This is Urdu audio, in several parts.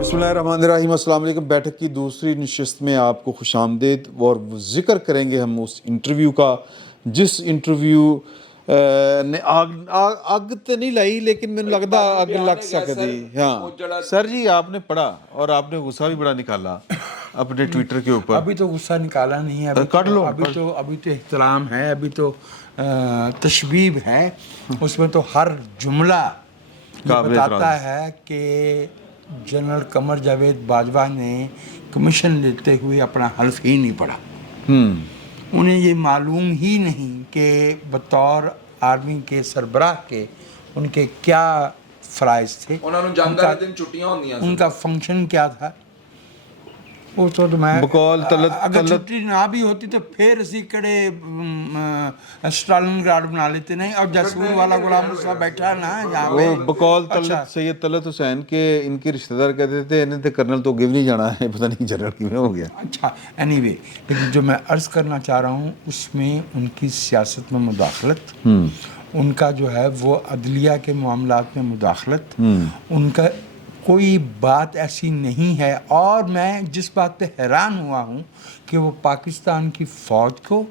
بسم اللہ الرحمن الرحیم، السلام علیکم۔ بیٹھک کی دوسری نشست میں آپ کو خوش آمدید، اور ذکر کریں گے ہم اس انٹرویو کا جس انٹرویو نے آگ تو نہیں لائی لیکن میں لگتا آگ لگ سکتی۔ ہاں سر جی، آپ نے پڑھا اور آپ نے غصہ بھی بڑا نکالا اپنے ٹویٹر کے اوپر۔ ابھی تو غصہ نکالا نہیں ہے، ابھی تو احترام ہے، ابھی تو تشبیب ہے، اس میں تو ہر جملہ بتاتا ہے کہ جنرل قمر جاوید باجوہ نے کمیشن لیتے ہوئے اپنا حلف ہی نہیں پڑھا۔ انہیں یہ معلوم ہی نہیں کہ بطور آرمی کے سربراہ کے ان کے کیا فرائض تھے، ان کا فنکشن کیا تھا۔ وہ تو میں اگر چھٹی نہ بھی ہوتی تو پھر اسی کڑے اسٹالن گراڈ بنا لیتے نہیں، اور جسور والا غلام رسوا بیٹھا نا یہاں پہ۔ وہ بقول سید طلعت حسین کے ان کے رشتہ دار کہتے تھے انہیں تو کرنل تو گیو نہیں جانا ہے، پتہ نہیں جنرل کیوں ہو گیا۔ اچھا اینی وے، لیکن جو میں عرض کرنا چاہ رہا ہوں اس میں ان کی سیاست میں مداخلت، ان کا جو ہے وہ عدلیہ کے معاملات میں مداخلت، ان کا کوئی بات ایسی نہیں ہے۔ اور میں جس بات پہ حیران ہوا ہوں کہ وہ پاکستان کی فوج کو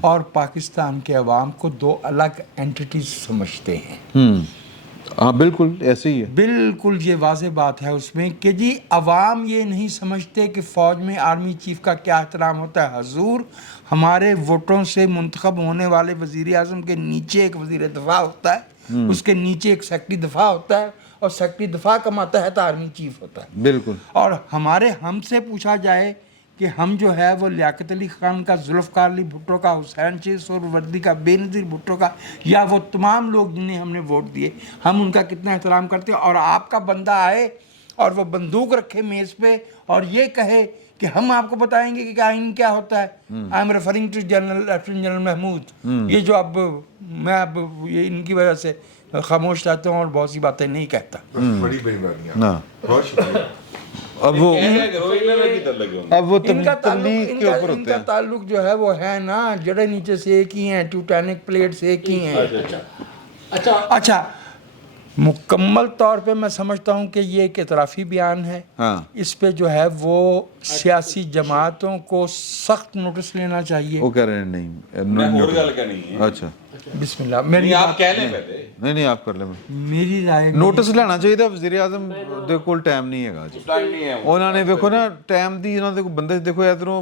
اور پاکستان کے عوام کو دو الگ اینٹیٹیز سمجھتے ہیں۔ ہاں بالکل ایسے ہی ہے، بالکل یہ واضح بات ہے اس میں کہ جی عوام یہ نہیں سمجھتے کہ فوج میں آرمی چیف کا کیا احترام ہوتا ہے۔ حضور، ہمارے ووٹوں سے منتخب ہونے والے وزیر اعظم کے نیچے ایک وزیر دفاع ہوتا ہے، اس کے نیچے ایک سیکرٹری دفاع ہوتا ہے، اور سیکرٹری دفاع کا ماتحت آرمی چیف ہوتا ہے۔ بالکل۔ اور ہم سے پوچھا جائے کہ ہم جو ہے وہ لیاقت علی خان کا، ذوالفقار علی بھٹو کا، حسین شیخ سہروردی کا، بے نظیر بھٹو کا، یا وہ تمام لوگ جنہیں ہم نے ووٹ دیے، ہم ان کا کتنا احترام کرتے ہیں۔ اور آپ کا بندہ آئے اور وہ بندوق رکھے میز پہ اور یہ کہے کہ ہم آپ کو بتائیں گے کہ آئین کیا ہوتا ہے۔ I'm referring to lieutenant general Mahmood. یہ جو اب میں یہ ان کی وجہ سے خاموش رہتا ہوں اور بہت سی باتیں نہیں کہتا۔ بڑی مہربانی، بہت شکریہ۔ اب وہ تبلیغ کے اوپر ان کا تعلق جو ہے وہ ہے نا، جڑے نیچے سے ایک ہی ہیں، ٹیوٹینک پلیٹ سے ایک ہی ہیں۔ اچھا، مکمل طور پہ میں سمجھتا ہوں کہ یہ ایک اعترافی بیان ہے۔ اس پہ جو ہے وہ سیاسی جماعتوں کو سخت نوٹس لینا چاہیے۔ وہ کہہ رہے ہیں نہیں۔ اچھا بسم اللہ، میری آپ کہہ لیں پہلے۔ نہیں آپ کر لیں، میری رائے نوٹس لینا چاہیے تھا۔ وزیر اعظم دے کول ٹائم نہیں ہے گا جی، انہوں نے دیکھو نا ٹائم دی، انہوں نے بندے دیکھو ادھروں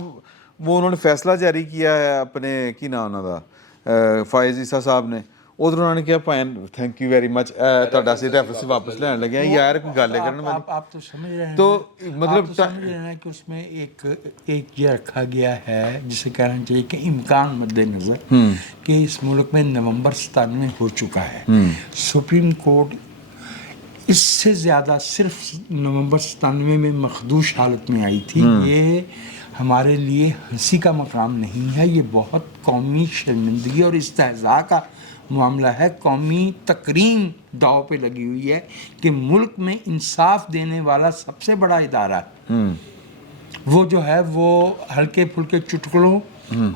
وہ انہوں نے فیصلہ جاری کیا ہے اپنے کی نام انہوں دا فائز عیسیٰ صاحب نے، ادھر انہوں نے کیا pine thank you very much تہاڈا سی ریفرنس سے واپس لینے لگے ہیں یار، کوئی گل ہے کرنا۔ آپ تو سمجھ رہے ہیں، تو مطلب سمجھ رہے ہیں کہ اس میں ایک یہ رکھا گیا ہے جسے کہنا چاہیے کہ امکان مد نظر کہ اس ملک میں نومبر 97 ہو چکا ہے، سپریم کورٹ اس سے زیادہ صرف نومبر 97 میں مخدوش حالت میں آئی تھی۔ یہ ہمارے لیے ہنسی کا مقام نہیں ہے، یہ بہت قومی شرمندگی اور استہزاء کا معاملہ ہے۔ قومی تکریم داؤ پہ لگی ہوئی ہے کہ ملک میں انصاف دینے والا سب سے بڑا ادارہ وہ جو ہے وہ ہلکے پھلکے چٹکلوں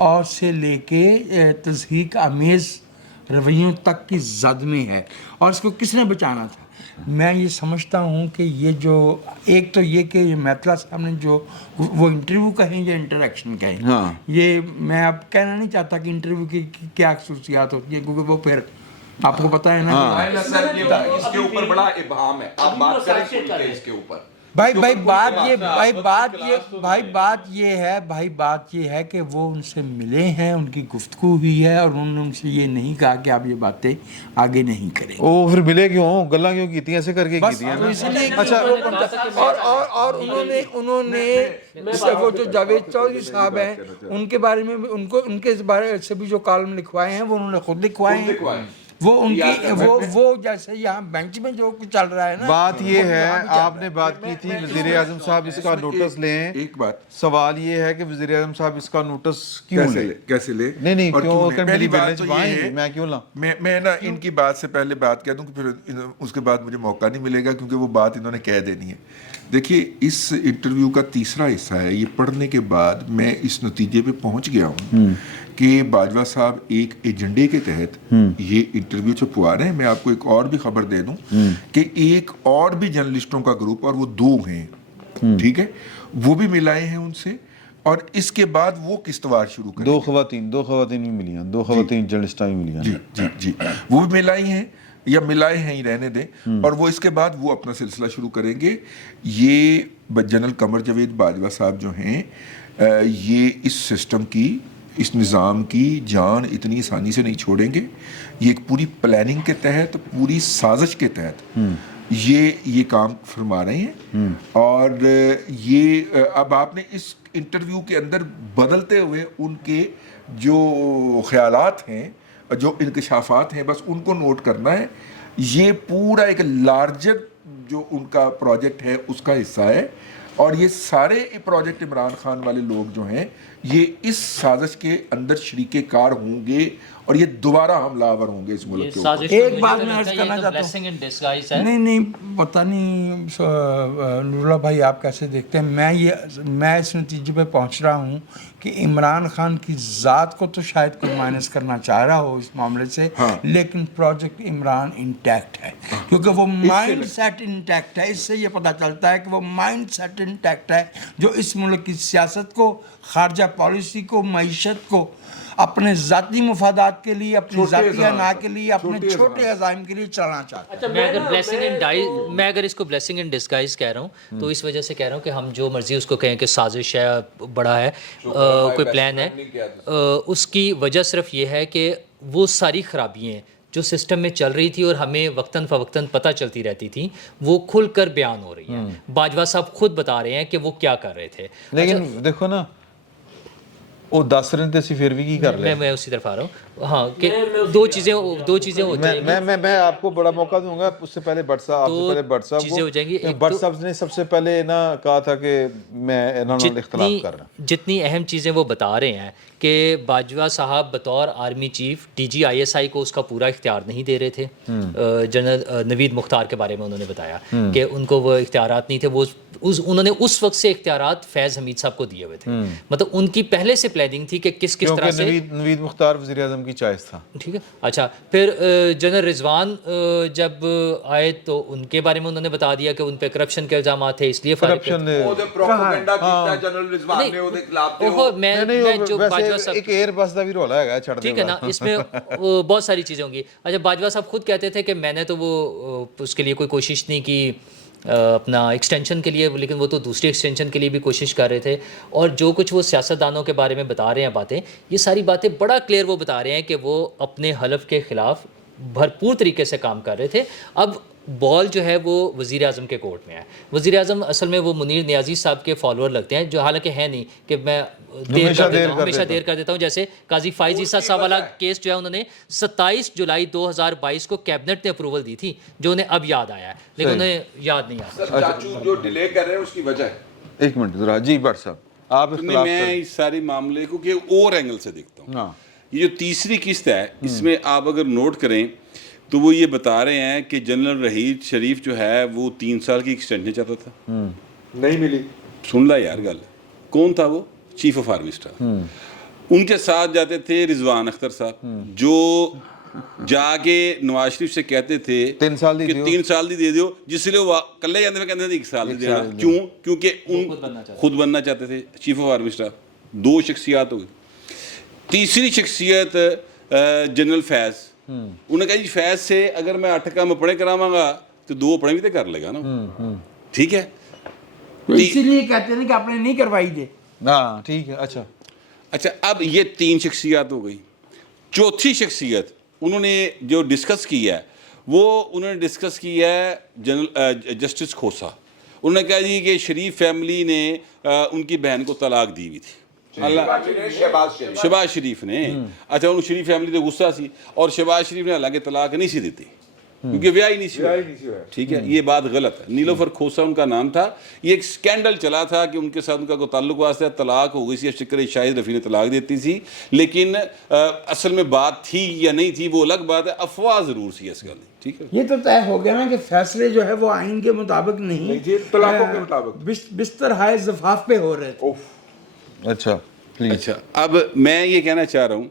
اور سے لے کے تضحیک آمیز رویوں تک کی زد میں ہے، اور اس کو کس نے بچانا تھا؟ میں یہ سمجھتا ہوں کہ یہ جو ایک تو یہ کہ میتلا صاحب نے جو وہ انٹرویو کہیں یا انٹریکشن کہیں، یہ میں اب کہنا نہیں چاہتا کہ انٹرویو کی کیا خصوصیات ہوتی ہیں، کیونکہ وہ پھر آپ کو پتہ ہے نا اس کے اوپر بڑا ابہام ہے، آپ بات کریں کھل کے اس کے اوپر۔ بات یہ ہے کہ وہ ان سے ملے ہیں، ان کی گفتگو ہوئی ہے، اور انہوں نے ان سے یہ نہیں کہا کہ آپ یہ باتیں آگے نہیں کریں۔ وہ پھر ملے کیوں، گلاں کیوں کیتی ہیں، ایسے کر کے کیتی ہیں نا۔ اور انہوں نے وہ جو جاوید چودھری صاحب ہیں ان کے بارے میں ان کے بارے سے بھی جو کالم لکھوائے ہیں وہ انہوں نے خود لکھوائے ہیں۔ وہ ان کی وہ جیسے یہاں بینچ میں جو کچھ چل رہا ہے نا، بات یہ ہے، آپ نے بات کی تھی وزیر اعظم صاحب اس کا نوٹس لیں۔ ایک بات سوال یہ ہے کہ وزیر اعظم صاحب اس کا نوٹس کیوں لیں، کیسے لے؟ نہیں کیوں؟ پہلی بات تو یہ ہے، میں کیوں لاں؟ میں نا ان کی بات سے پہلے بات کہہ دوں کہ پھر اس کے بعد مجھے موقع نہیں ملے گا، کیونکہ وہ بات انہوں نے کہہ دینی ہے۔ دیکھیے، اس انٹرویو کا تیسرا حصہ ہے، یہ پڑھنے کے بعد میں اس نتیجے پہ پہنچ گیا ہوں کہ باجوہ صاحب ایک ایجنڈے کے تحت یہ انٹرویو چھپوا رہے ہیں۔ میں آپ کو ایک اور بھی خبر دے دوں کہ ایک اور بھی جرنلسٹوں کا گروپ، اور وہ دو ہیں، ٹھیک ہے, وہ بھی ملائے ہیں ان سے, اور اس کے بعد وہ قسطوار شروع کریں. دو خواتین بھی ملی ہیں, 2 خواتین جرنلسٹیں بھی ملی ہیں. جی وہ بھی ملائی ہیں یا ملائے ہیں ہی رہنے دیں, اور وہ اس کے بعد وہ اپنا سلسلہ شروع کریں گے. یہ جنرل قمر جاوید باجوہ صاحب جو ہیں, یہ اس سسٹم کی, اس نظام کی جان اتنی آسانی سے نہیں چھوڑیں گے. یہ ایک پوری پلاننگ کے تحت, پوری سازش کے تحت یہ کام فرما رہے ہیں. اور یہ اب آپ نے اس انٹرویو کے اندر بدلتے ہوئے ان کے جو خیالات ہیں, جو انکشافات ہیں, بس ان کو نوٹ کرنا ہے. یہ پورا ایک لارجر جو ان کا پروجیکٹ ہے اس کا حصہ ہے, اور یہ سارے پروجیکٹ عمران خان والے لوگ جو ہیں یہ اس سازش کے اندر شریک کار ہوں گے, اور یہ دوبارہ حملہ آور ہوں گے اس ملک کے اوپر. ایک بات میں عرض کرنا چاہتا ہوں, نہیں پتہ نہیں نور اللہ بھائی آپ کیسے دیکھتے ہیں. میں اس نتیجے پہ پہنچ رہا ہوں کہ عمران خان کی ذات کو تو شاید کوئی مائنس کرنا چاہ رہا ہو اس معاملے سے, لیکن پروجیکٹ عمران انٹیکٹ ہے, کیونکہ وہ مائنڈ سیٹ انٹیکٹ ہے. اس سے یہ پتہ چلتا ہے کہ وہ مائنڈ سیٹ انٹیکٹ ہے جو اس ملک کی سیاست کو, خارجہ پالیسی کو, معیشت کو اپنے ذاتی مفادات کے لیے, اپنی ذاتی انا کے لیے, اپنے چھوٹے عزائم کے لیے چلانا چاہتا ہے. میں اگر اس کو بلیسنگ ان ڈسگائز کہہ رہا ہوں تو اس وجہ سے کہہ رہا ہوں کہ ہم جو مرضی اس کو کہیں کہ سازش ہے, بڑا ہے, کوئی پلان ہے, اس کی وجہ صرف یہ ہے کہ وہ ساری خرابیاں جو سسٹم میں چل رہی تھی اور ہمیں وقتاً فوقتاً پتہ چلتی رہتی تھی, وہ کھل کر بیان ہو رہی ہیں. باجوہ صاحب خود بتا رہے ہیں کہ وہ کیا کر رہے تھے. لیکن دیکھو نا, وہ دس رہے تھے, پھر بھی کی کر لیں. میں اسی طرف آ رہا ہوں. ہاں کہ دو چیزیں ہو جائیں گی. میں آپ کو بڑا موقع دوں گا. اس سے پہلے بٹ صاحب چیزیں ہو جائیں گی. بٹ صاحب نے سب سے پہلے نا کہا تھا کہ میں اختلاف کر رہا ہوں. جتنی اہم چیزیں وہ بتا رہے ہیں کہ باجوہ صاحب بطور آرمی چیف DG/ISI کو اس کا پورا اختیار نہیں دے رہے تھے. جنرل نوید مختار کے بارے میں انہوں نے بتایا کہ ان کو وہ اختیارات نہیں تھے. وہ انہوں نے اس وقت سے اختیارات فیض حمید صاحب کو دیے ہوئے تھے. مطلب ان کی پہلے سے پلاننگ تھی کہ کس طرح سے. نوید مختار وزیر اعظم کی چوائس تھا. ٹھیک ہے. اچھا, پھر جنرل رضوان جب آئے تو ان کے بارے میں انہوں نے بتا دیا کہ ان پہ کرپشن کے الزامات تھے, اس لیے ایئر بس دا بھی رولا ہے چھڑ دے. ٹھیک ہے نا, اس میں بہت ساری چیزیں ہوں گی. اچھا, باجوہ صاحب خود کہتے تھے کہ میں نے تو وہ اس کے لیے کوئی کوشش نہیں کی اپنا ایکسٹینشن کے لیے, لیکن وہ تو دوسری ایکسٹینشن کے لیے بھی کوشش کر رہے تھے. اور جو کچھ وہ سیاستدانوں کے بارے میں بتا رہے ہیں باتیں, یہ ساری باتیں بڑا کلیئر وہ بتا رہے ہیں کہ وہ اپنے حلف کے خلاف بھرپور طریقے سے کام کر رہے تھے. اب بال جو ہے وہ وزیر اعظم کے کورٹ میں ہے. وزیر اعظم اصل میں وہ منیر نیازی صاحب کے فالوور لگتے ہیں, جو حالانکہ ہے نہیں, کہ میں ہمیشہ دیر کر دیتا ہوں. جیسے قاضی فائز عیسیٰ صاحب والا کیس جو ہے انہوں نے 27 جولائی 2022 کو کیبنٹ نے اپروول دی تھی, جو انہیں اب یاد آیا ہے, لیکن انہیں یاد نہیں آتا. چاچو جو ڈیلے کر رہے ہیں اس کی وجہ ہے. ایک منٹ ذرا. جی بٹ صاحب آپ میں اس سارے معاملے کو کہ اور اینگل سے دیکھتا ہوں. یہ جو تیسری قسط ہے, اس میں آپ اگر نوٹ کریں تو وہ یہ بتا رہے ہیں کہ جنرل رحیل شریف جو ہے وہ 3 سال کی ایکسٹینشن چاہتا تھا, نہیں ملی. سن لا یار گل, کون تھا وہ؟ Chief of army staff. ان کے ساتھ جاتے تھے رضوان اختر صاحب, جو جا کے نواز شریف سے کہتے تھے 3 سال کہ 3 سال دی دے دیو, جس لیے وہ کلے جانے میں کہتے تھے 1 سال دی دینا. کیوں؟ کیونکہ ان خود بننا چاہتے تھے چیف آف آرمی اسٹاف. 2 شخصیات ہو گئی. تیسری شخصیت جنرل فیض. انہوں نے کہا جی فیض سے اگر میں 8 کام پڑھے کراواں گا تو 2 پڑھے بھی تو کر لے گا نا. ٹھیک ہے, اسی لیے کہتے ہیں کہ آپ نے نہیں کروائی دے. ہاں ٹھیک ہے. اچھا, اب یہ 3 شخصیات ہو گئی. چوتھی شخصیت انہوں نے جو ڈسکس کی ہے, وہ انہوں نے ڈسکس کی ہے جنرل جسٹس کھوسا. انہوں نے کہا جی کہ شریف فیملی نے ان کی بہن کو طلاق دی ہوئی تھی. شہباز شریف نے. اچھا, ان شریف فیملی تو غصہ سی, اور شہباز شریف نے حالانکہ طلاق نہیں سی دیتی کیونکہ بیاہ ہی نہیں سی. ٹھیک ہے, یہ بات غلط ہے. نیلوفر کھوسا ان کا نام تھا. یہ ایک سکینڈل چلا تھا کہ ان کے ساتھ ان کا کوئی تعلق واسطہ طلاق ہو گئی سی, شکر شاہد رفیع نے طلاق دیتی تھی, لیکن اصل میں بات تھی یا نہیں تھی وہ الگ بات ہے. افواہ ضرور سی اس گل. ٹھیک ہے, یہ تو طے ہو گیا نا کہ فیصلے جو ہے وہ آئین کے مطابق نہیں, طلاقوں کے مطابق بستر ہائے زفاف پہ ہو رہے تھے. اچھا اچھا, اب میں یہ کہنا چاہ رہا ہوں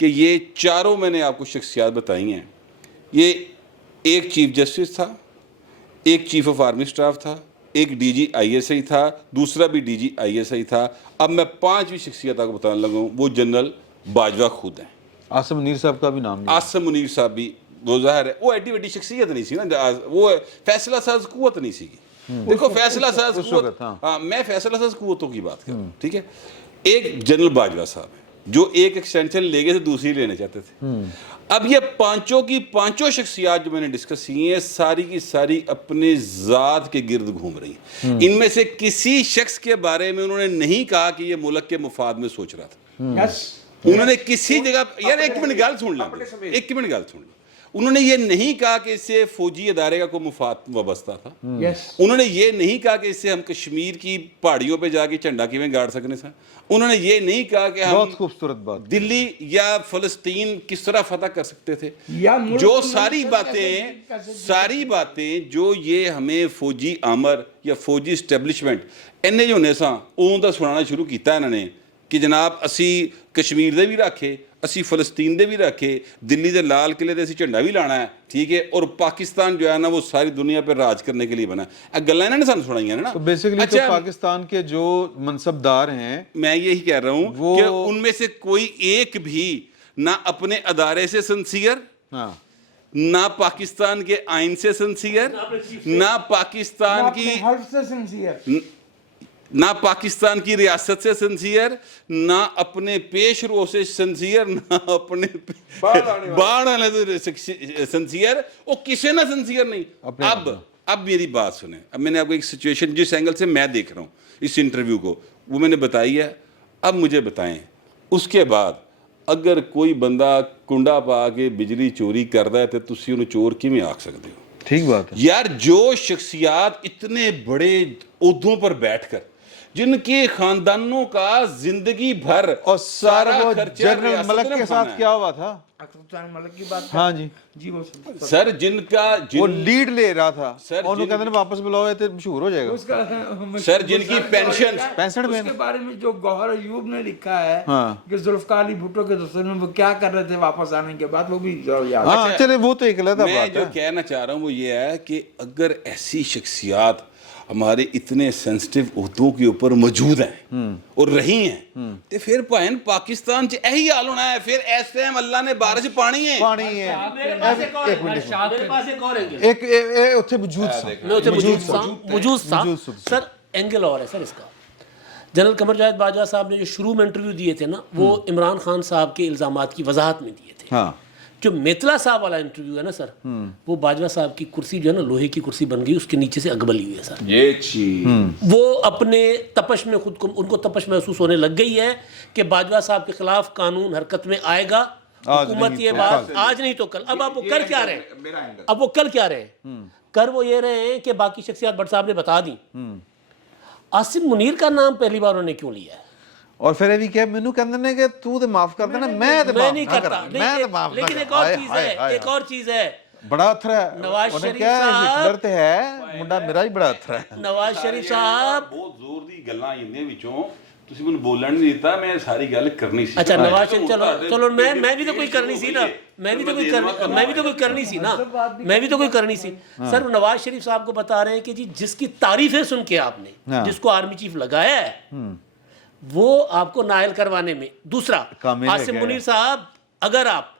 کہ یہ چاروں میں نے آپ کو شخصیات بتائی ہیں. یہ ایک چیف جسٹس تھا, ایک چیف آف آرمی اسٹاف تھا, ایک D G I S I تھا, دوسرا بھی D G I S I تھا. اب میں 5ویں شخصیت آپ کو بتانے لگا ہوں, وہ جنرل باجوہ خود ہیں. آصم منیر صاحب کا بھی نام نہیں. آصم منیر صاحب بھی, وہ ظاہر ہے وہ ایڈی ویڈی شخصیت نہیں سی نا, وہ فیصلہ ساز قوت نہیں سی. دیکھو فیصلہ ساز قوت, ہاں میں فیصلہ ساز قوتوں کی بات کروں, ٹھیک ہے. ایک جنرل باجوہ صاحب ہیں جو ایک ایکسٹینشن لے گئے تھے, دوسری لینا چاہتے تھے. اب یہ پانچوں شخصیات جو میں نے ڈسکس کی ہیں, ساری کی ساری اپنے ذات کے گرد گھوم رہی ہیں. ان میں سے کسی شخص کے بارے میں انہوں نے نہیں کہا کہ یہ ملک کے مفاد میں سوچ رہا تھا. انہوں نے کسی جگہ, یار ایک منٹ گل سن لیں, انہوں نے یہ نہیں کہا کہ اس سے فوجی ادارے کا کوئی مفاد وابستہ تھا. انہوں نے یہ نہیں کہا کہ اس سے ہم کشمیر کی پہاڑیوں پہ جا کے جھنڈا کیویں گاڑ سکنے سا. انہوں نے یہ نہیں کہا کہ ہم بہت خوبصورت بات, دلی یا فلسطین کس طرح فتح کر سکتے تھے. جو ساری باتیں جو یہ ہمیں فوجی آمر یا فوجی اسٹیبلشمنٹ انہیں جو ہونے سا اون دا سنانا شروع کیتا انہوں نے کہ جناب اسی کشمیر دے بھی رکھے, اسی فلسطین دے بھی رکھے, دلی دے لال قلعے دے اسی جھنڈا بھی لانا ہے, ٹھیک ہے, اور پاکستان جو ہے نا وہ ساری دنیا پہ راج کرنے کے لیے بنا ہے. گلیں انہوں نے سانو سنائی ہیں نا. تو بیسیکلی تو پاکستان کے جو منصبدار ہیں, میں یہی کہہ رہا ہوں کہ ان میں سے کوئی ایک بھی نہ اپنے ادارے سے سنسیئر, نہ پاکستان کے آئین سے سنسیئر, نہ پاکستان کی نہ پاکستان کی ریاست سے سنسیئر, نہ اپنے پیش رو سے سنسیئر, نہ اپنے باڑ والے سے سنسیئر, وہ کسی نہ سنسیئر نہیں. اب میری بات سنیں, اب میں نے آپ کو ایک سچویشن جس اینگل سے میں دیکھ رہا ہوں اس انٹرویو کو وہ میں نے بتائی ہے. اب مجھے بتائیں اس کے بعد اگر کوئی بندہ کنڈا پا کے بجلی چوری کردا ہے تو تسی انہوں چور کیویں آکھ سکتے ہو؟ ٹھیک بات ہے یار. جو شخصیات اتنے بڑے عہدوں پر بیٹھ کر, جن کے خاندانوں کا زندگی بھر اور سارا خرچہ جنرل ملک کے ساتھ کیا ہوا تھا, ملک کی بات, ہاں جی وہ سر جن کا وہ لیڈ لے رہا تھا, اور انہوں کہتے ہیں واپس بلاؤ تو مشہور ہو جائے گا. سر جن کی پینشن 65 میں اس کے بارے میں جو گوہر ایوب نے لکھا ہے کہ ذوالفقار علی بھٹو کے دفتر میں وہ کیا کر رہے تھے واپس آنے کے بعد, وہ بھی یاد. ہاں چلے وہ تو ایک علیحدہ میں بات جو ہے. کہنا چاہ رہا ہوں وہ یہ ہے کہ اگر ایسی شخصیات ہمارے اتنے سینسٹیو عہدوں کے اوپر موجود ہیں اور رہی ہیں تو پھر بھائن پاکستان چ یہی حال ہونا ہے. پھر اس ٹائم اللہ نے بارش پانی ہے ایک اتنے موجود سر اینگل اور ہے سر اس کا. جنرل قمر جاوید باجوہ صاحب نے جو شروع میں انٹرویو دیے تھے نا, وہ عمران خان صاحب کے الزامات کی وضاحت میں دیے تھے. جو میتلا صاحب والا انٹرویو ہے نا سر, وہ باجوہ صاحب کی کرسی جو ہے نا لوہے کی کرسی بن گئی, اس کے نیچے سے اگبلی ہوئی ہے سر. یہ چیز وہ اپنے تپش میں خود کو, ان کو تپش محسوس ہونے لگ گئی ہے کہ باجوہ صاحب کے خلاف قانون حرکت میں آئے گا. حکومت یہ بات آج نہیں تو کل, اب آپ وہ کر کیا رہے ہیں, اب وہ کل کیا رہے ہیں, کر وہ یہ رہے ہیں کہ باقی شخصیات بٹ صاحب نے بتا دی. آصم منیر کا نام پہلی بار انہوں نے کیوں لیا ہے, اور پھر ابھی کیا مینوں کہندے نے کہ تو تے معاف کر دینا, میں نہیں کرتا. لیکن ایک اور چیز ہے, بڑا اتھر ہے نواز شریف ہٹلر تے ہے منڈا میرا ہی بڑا اتھر ہے. نواز شریف صاحب بہت زور دی گلاں ایندے وچوں تسی مینوں بولن نہیں دیتا, میں ساری گل کرنی سی. اچھا نواز شریف, چلو میں بھی تو کوئی کرنی سی نا, میں بھی تو کوئی کرنی سی. سر نواز شریف صاحب کو بتا رہے ہیں کہ جی جس کی تعریفیں سن کے آپ نے, جس کو آرمی چیف لگایا ہے, وہ آپ کو نائل کروانے میں. دوسرا, آصم منیر صاحب اگر آپ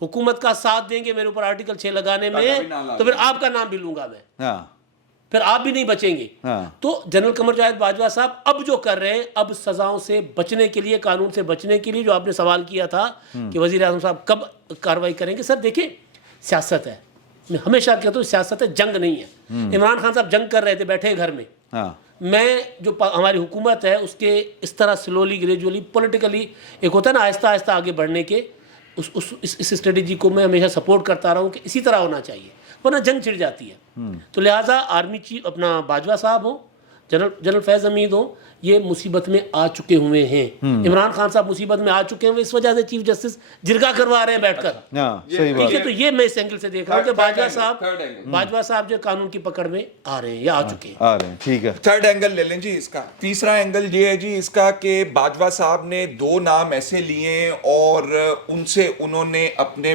حکومت کا ساتھ دیں گے میرے اوپر آرٹیکل 6 لگانے میں, تو پھر آپ کا نام بھی لوں گا میں, پھر آپ بھی نہیں بچیں گے. تو جنرل قمر جاوید باجوہ صاحب اب جو کر رہے ہیں, اب سزاؤں سے بچنے کے لیے, قانون سے بچنے کے لیے, جو آپ نے سوال کیا تھا کہ وزیر اعظم صاحب کب کارروائی کریں گے, سر دیکھیں سیاست ہے, میں ہمیشہ کہتا ہوں سیاست ہے, جنگ نہیں ہے. عمران خان صاحب جنگ کر رہے تھے بیٹھے گھر میں, میں جو ہماری حکومت ہے اس کے اس طرح سلولی گریجولی پولیٹیکلی ایک ہوتا ہے نا آہستہ آہستہ آگے بڑھنے کے, اس اسٹریٹجی کو میں ہمیشہ سپورٹ کرتا رہا ہوں کہ اسی طرح ہونا چاہیے, ورنہ جنگ چھڑ جاتی ہے. تو لہٰذا آرمی چیف اپنا باجوہ صاحب ہوں, جنرل فیض حمید ہوں, یہ مصیبت میں آ چکے ہوئے ہیں. عمران خان صاحب مصیبت میں آ چکے ہیں, اس وجہ سے چیف جسٹس جرگہ کروا رہے ہیں بیٹھ کر. ٹھیک ہے, تو یہ میں اس اینگل سے دیکھ رہا ہوں کہ باجوہ صاحب جو قانون کی پکڑ میں آ رہے ہیں یا آ چکے ہیں. ٹھیک ہے, تھرڈ اینگل لے لیں جی اس کا. تیسرا اینگل یہ ہے جی اس کا کہ باجوہ صاحب نے 2 نام ایسے لیے اور ان سے انہوں نے اپنے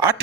8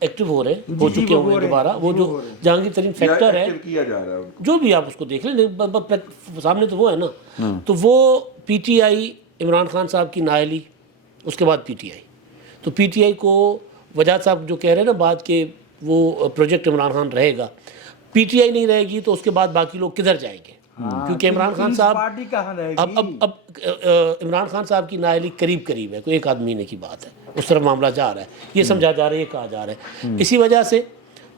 ایکٹیو ہو رہے ہیں, ہو چکے ہوں گے دوبارہ. وہ جو جہانگیر ترین فیکٹر ہے کیا جا رہا ہے جو بھی آپ اس کو دیکھ لیں, سامنے تو وہ ہے نا. تو وہ P T I, Imran Khan صاحب کی نااہلی, اس کے بعد پی ٹی آئی. تو پی ٹی آئی کو وجاہت صاحب جو کہہ رہے ہیں نا بات کہ وہ پروجیکٹ عمران خان رہے گا, پی ٹی آئی نہیں رہے گی تو اس کے بعد باقی لوگ کدھر جائیں گے؟ کیونکہ عمران خان صاحب اب عمران خان صاحب کی نااہلی قریب ہے, کوئی ایک آدھ مہینے کی بات ہے, اس طرف معاملہ جا رہا ہے, یہ سمجھا جا رہا ہے, یہ کہا جا رہا ہے. اسی وجہ سے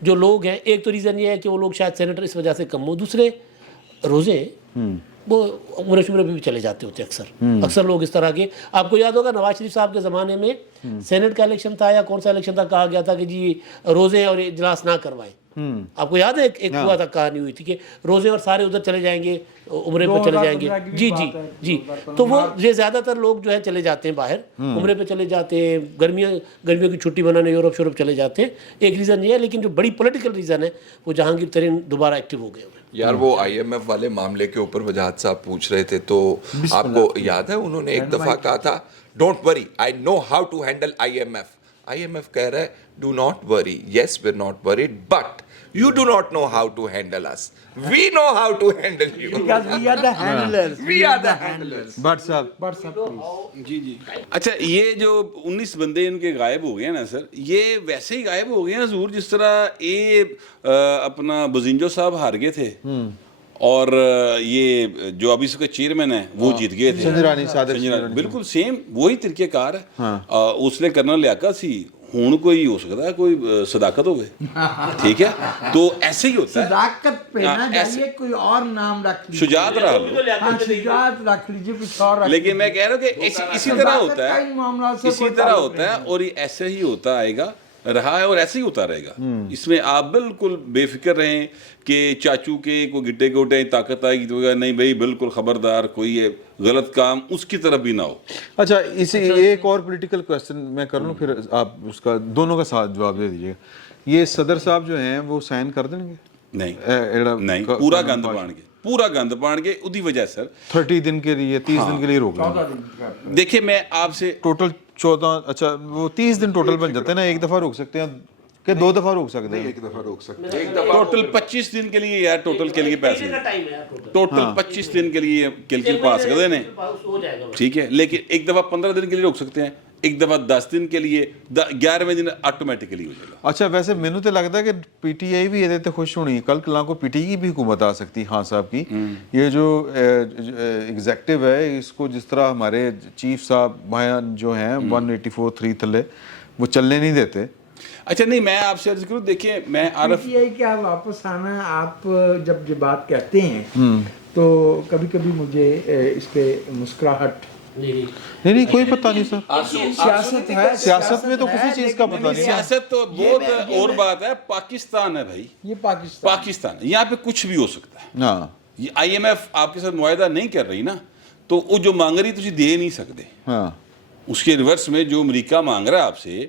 جو لوگ ہیں, ایک تو ریزن یہ ہے کہ وہ لوگ شاید سینیٹر اس وجہ سے کم ہو, دوسرے روزے وہ عمرے شمرے بھی چلے جاتے ہوتے اکثر لوگ اس طرح کے. آپ کو یاد ہوگا نواز شریف صاحب کے زمانے میں سینٹ کا الیکشن تھا یا کون سا الیکشن تھا, کہا گیا تھا کہ جی روزے اور اجلاس نہ کروائیں. آپ کو یاد ہے ایک ہوا تھا, کہانی ہوئی تھی کہ روزے اور سارے ادھر چلے جائیں گے, عمرے پہ چلے جائیں گے. جی تو وہ یہ زیادہ تر لوگ جو ہے چلے جاتے ہیں باہر, عمرے پہ چلے جاتے ہیں, گرمیوں کی چھٹی بنانے یورپ شورپ چلے جاتے ہیں. ایک ریزن یہ ہے, لیکن جو بڑی پولیٹیکل ریزن ہے وہ جہانگیر ترین دوبارہ ایکٹیو ہو گئے ہوئے. یار وہ آئی ایم ایف والے معاملے کے اوپر وجاہت صاحب پوچھ رہے تھے, تو آپ کو یاد ہے انہوں نے ایک دفعہ کہا تھا don't worry I know how to handle I M F. I M F کہہ رہا ہے do not worry, yes we are not worried but you do not know how to handle us, we know how to handle you because we are the handlers. we are the handlers. But صاحب جی. اچھا یہ جو 19 بندے ان کے غائب ہو گئے نا سر, یہ ویسے ہی غائب ہو گئے ہیں حضور جس طرح یہ اپنا بزنجو صاحب ہار گئے تھے اور یہ جو ابھی اس کا چیئرمین ہے وہ جیت گئے تھے, سنجرانی صادق. بالکل سیم وہی طریقہ کار ہے. اس نے کرنا لیاقت سی, ہوں کوئی ہو سکتا ہے کوئی صداقت ہو گئے, ٹھیک ہے, تو ایسے ہی ہوتا ہے. صداقت پہ نہ جائیے, کوئی اور نام رکھ لیجیے, شجاعت رہا لو, شجاعت رکھ لیجیے, کچھ اور رکھ لیکن میں کہہ رہا ہوں کہ اسی طرح ہوتا ہے, اسی طرح ہوتا ہے اور یہ ایسے ہی ہوتا آئے گا, رہا ہے اور ایسے ہی ہوتا رہے گا. اس میں آپ بالکل بے فکر رہیں کہ چاچو کے کوئی گٹے گوٹے طاقت آئے گی تو نہیں بھائی بالکل خبردار, کوئی غلط کام اس کی طرف بھی نہ ہو. اچھا اسی ایک اور پولیٹیکل کویسچن میں کر لوں, پھر آپ اس کا دونوں کا ساتھ جواب دے دیجیے گا. یہ صدر صاحب جو ہیں وہ سائن کر دیں گے؟ نہیں, پورا گند پان کے ادھی وجہ سر 30 دن کے لیے 30 دن کے لیے روک لیں. دیکھیں میں آپ سے ٹوٹل 14, اچھا وہ 30 دن ٹوٹل بن جاتے ہیں نا, ایک دفعہ روک سکتے ہیں کہ 2 دفعہ روک سکتے ہیں؟ ایک دفعہ روک سکتے ہیں, ٹوٹل 25 دن کے لیے یار, ٹوٹل کے لیے پیسے ٹوٹل 25 دن کے لیے کیلکل پاس کر دینے, ٹھیک ہے, لیکن ایک دفعہ 15 دن کے لیے روک سکتے ہیں, ایک دفعہ 10 دن کے لیے, 11ویں دن آٹومیٹکلی ہو جائے گا. اچھا ویسے مینو تو لگتا ہے کہ پی ٹی آئی بھی یہ خوش ہونی, کل کلاں کو پی ٹی آئی کی بھی حکومت آ سکتی خان صاحب کی. یہ جو ایگزیکٹو ہے اس کو جس طرح ہمارے چیف صاحب بیان جو ہیں 184(3) تھلے وہ چلنے نہیں دیتے. اچھا نہیں, میں آپ سے عرض کروں, دیکھیں میں عارف پی ٹی آئی کیا واپس آنا, آپ جب یہ بات کہتے ہیں تو کبھی کبھی مجھے اس پہ مسکراہٹ, نہیں کوئی پتہ نہیں سر, سیاست ہے, سیاست میں تو کسی چیز کا پتہ نہیں. سیاست تو بہت اور بات ہے, پاکستان ہے بھائی, یہ پاکستان ہے, یہاں پہ کچھ بھی ہو سکتا ہے. ہاں یہ آئی ایم ایف آپ کے ساتھ معاہدہ نہیں کر رہی نا, تو وہ جو مانگ رہی تجھے دے نہیں سکتے. ہاں اس کے ریورس میں جو امریکہ مانگ رہا ہے آپ سے,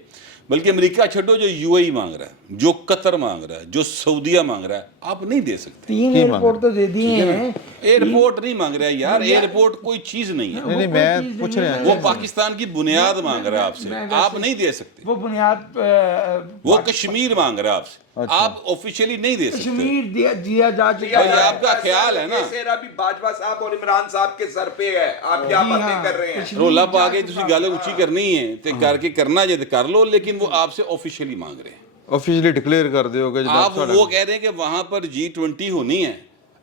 بلکہ امریکہ چھوڑو, جو یو اے ای مانگ رہا ہے, جو قطر مانگ رہا ہے, جو سعودیہ مانگ رہا ہے, آپ نہیں دے سکتے. 3 ایئرپورٹ تو دے دیے ہیں. ایئرپورٹ نہیں مانگ رہا ہے یار, ایئرپورٹ کوئی چیز نہیں ہے. نہیں میں پوچھ رہے ہیں, وہ پاکستان کی بنیاد مانگ رہا ہے آپ سے, آپ نہیں دے سکتے. وہ بنیاد وہ کشمیر مانگ رہا ہے آپ سے, آپ آفیشیلی نہیں دے سکتے. کشمیر دیا جا چکا ہے, آپ کا خیال ہے نا, ابھی باجوہ صاحب اور عمران صاحب کے سر پہ ہے, آپ کیا باتیں کر رہے ہیں. رولا پا کے تسی گل اونچی کرنی ہے تے کر کے کرنا جے تے کر لو, لیکن وہ آپ سے آفیشیلی مانگ رہے ہیں. آفیشیلی ڈکلیئر کر دے ہوگا. آپ وہ کہہ رہے ہیں کہ وہاں پر G20 ہونی ہے,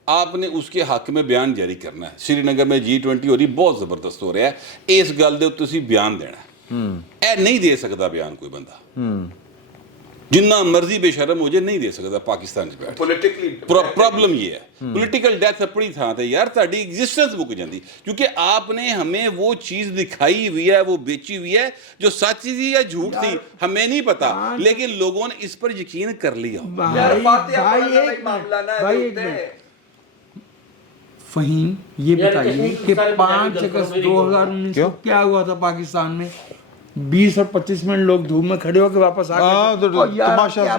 آپ نے اس کے حق میں بیان جاری کرنا ہے. سری نگر میں G20 ہو رہی, بہت زبردست ہو رہا ہے, اس گل دے تسی بیان دینا ہے. اے نہیں دے سکتا بیان کوئی بندہ, جنہ مرضی بے شرم ہو جائے نہیں دے سکتا پاکستان سے بیٹھ. پرابلم یہ ہے, پولیٹیکل ڈیتھ اپنی تھان تے یار تہاڈی ایگزسٹنس مک جاندی, کیونکہ آپ نے ہمیں وہ چیز دکھائی ہوئی ہے, وہ بیچی ہوئی ہے, جو سچ تھی یا جھوٹ تھی ہمیں نہیں پتا, لیکن لوگوں نے اس پر یقین کر لیا. فہیم یہ بتائیے کہ 5 اگست 2019 کو کیا ہوا تھا پاکستان میں, 20 اور 25 منٹ لوگ دھوپ میں کھڑے ہو کے واپس آ گئے,